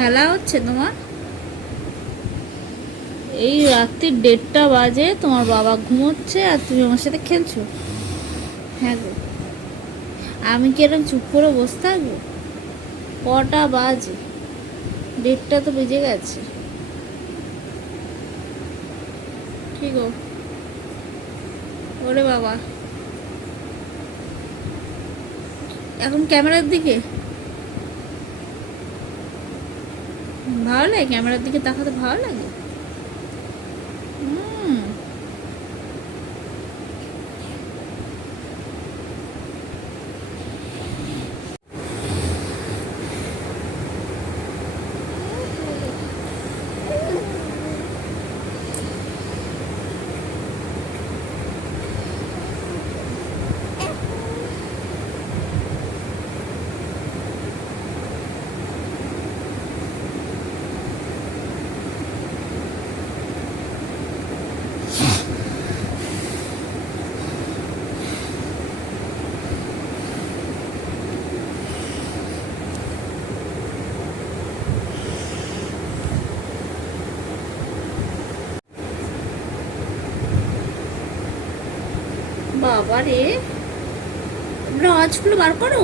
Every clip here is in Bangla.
খেলা হচ্ছে তোমার? এই রাত্রি দেড়টা বাজে, তোমার বাবা ঘুমোচ্ছে আর তুমি আমার সাথে খেলছো। হ্যাঁ গো। আমি কি এরকম চুপ করে বসে থাকব? কটা বাজে? দেড়টা তো বেজে গেছে। ঠিক গো? ওরে বাবা। এখন ক্যামেরার দিকে? ভালো লাগে? ক্যামেরার দিকে তাকাতে ভালো লাগে? হুম। বাবা রে আওয়াজগুলো বার করো।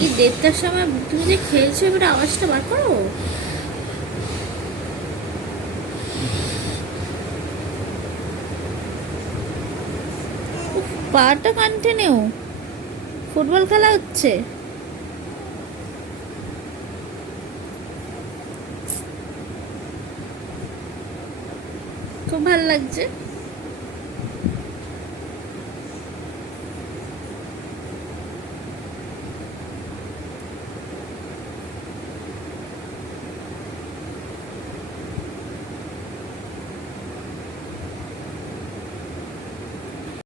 এই দেড়টার সময় তুমি যে খেলছো, এবার আওয়াজটা বার করো। পাটা কন্টিনিউ ফুটবল খেলা হচ্ছে। খুব ভালো লাগছে।